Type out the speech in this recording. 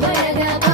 Voy a grabar.